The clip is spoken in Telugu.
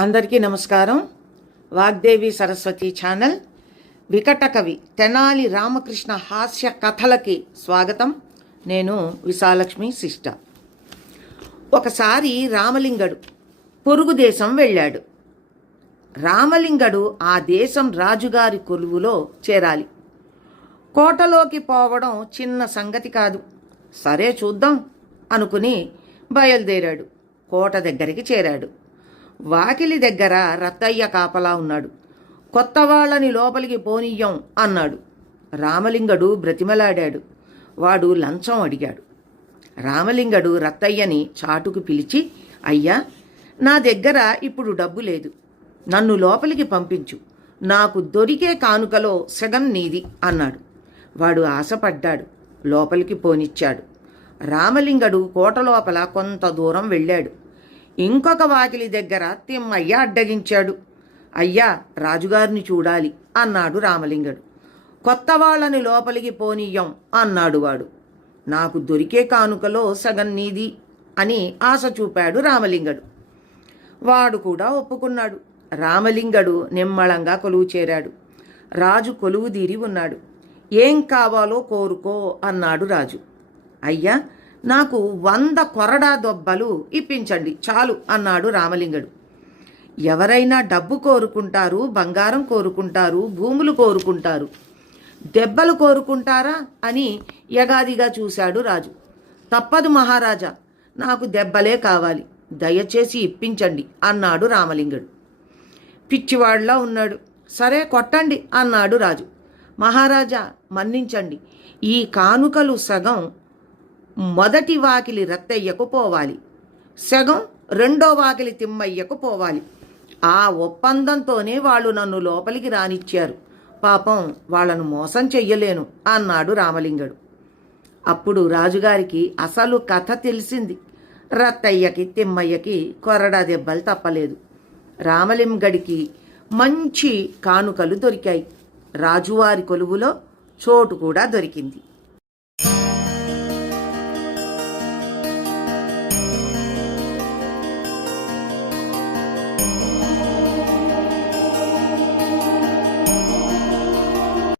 అందరికీ నమస్కారం. వాగ్దేవి సరస్వతి ఛానల్ వికట కవి తెనాలి రామకృష్ణ హాస్య కథలకి స్వాగతం. నేను విశాలక్ష్మి శిష్ట. ఒకసారి రామలింగడు పొరుగు దేశం వెళ్ళాడు. రామలింగడు ఆ దేశం రాజుగారి కొలువులో చేరాలి. కోటలోకి పోవడం చిన్న సంగతి కాదు. సరే చూద్దాం అనుకుని బయలుదేరాడు. కోట దగ్గరికి చేరాడు. వాకిలి దగ్గర రత్తయ్య కాపలా ఉన్నాడు. కొత్త వాళ్ళని లోపలికి పోనీయం అన్నాడు. రామలింగడు బ్రతిమలాడాడు. వాడు లంచం అడిగాడు. రామలింగడు రత్తయ్యని చాటుకు పిలిచి, అయ్యా, నా దగ్గర ఇప్పుడు డబ్బు లేదు, నన్ను లోపలికి పంపించు, నాకు దొరికే కానుకలో సగం నీది అన్నాడు. వాడు ఆశపడ్డాడు. లోపలికి పోనిచ్చాడు. రామలింగడు కోట లోపల కొంత దూరం వెళ్ళాడు. ఇంకొక వాకిలి దగ్గర తిమ్మయ్య అడ్డగించాడు. అయ్యా, రాజుగారిని చూడాలి అన్నాడు రామలింగడు. కొత్త వాళ్ళని లోపలికి పోనీయం అన్నాడు వాడు. నాకు దొరికే కానుకలో సగం నీది అని ఆశ చూపాడు రామలింగడు. వాడు కూడా ఒప్పుకున్నాడు. రామలింగడు నిమ్మళంగా కొలువు చేరాడు. రాజు కొలువు తీరి ఉన్నాడు. ఏం కావాలో కోరుకో అన్నాడు రాజు. అయ్యా, నాకు 100 కొరడా దొబ్బలు ఇప్పించండి చాలు అన్నాడు రామలింగడు. ఎవరైనా డబ్బు కోరుకుంటారు, బంగారం కోరుకుంటారు, భూములు కోరుకుంటారు, దెబ్బలు కోరుకుంటారా అని యగాదిగా చూశాడు రాజు. తప్పదు మహారాజా, నాకు దెబ్బలే కావాలి, దయచేసి ఇప్పించండి అన్నాడు రామలింగడు. పిచ్చివాళ్లా ఉన్నాడు. సరే కొట్టండి అన్నాడు రాజు. మహారాజా మన్నించండి, ఈ కానుకలు సగం మొదటి వాకిలి రత్తయ్యకు పోవాలి, సగం రెండో వాకిలి తిమ్మయ్యకు పోవాలి. ఆ ఒప్పందంతోనే వాళ్ళు నన్ను లోపలికి రానిచ్చారు. పాపం వాళ్ళను మోసం చెయ్యలేను అన్నాడు రామలింగడు. అప్పుడు రాజుగారికి అసలు కథ తెలిసింది. రత్తయ్యకి తిమ్మయ్యకి కొరడా దెబ్బలు తప్పలేదు. రామలింగడికి మంచి కానుకలు దొరికాయి. రాజువారి కొలువులో చోటు కూడా దొరికింది.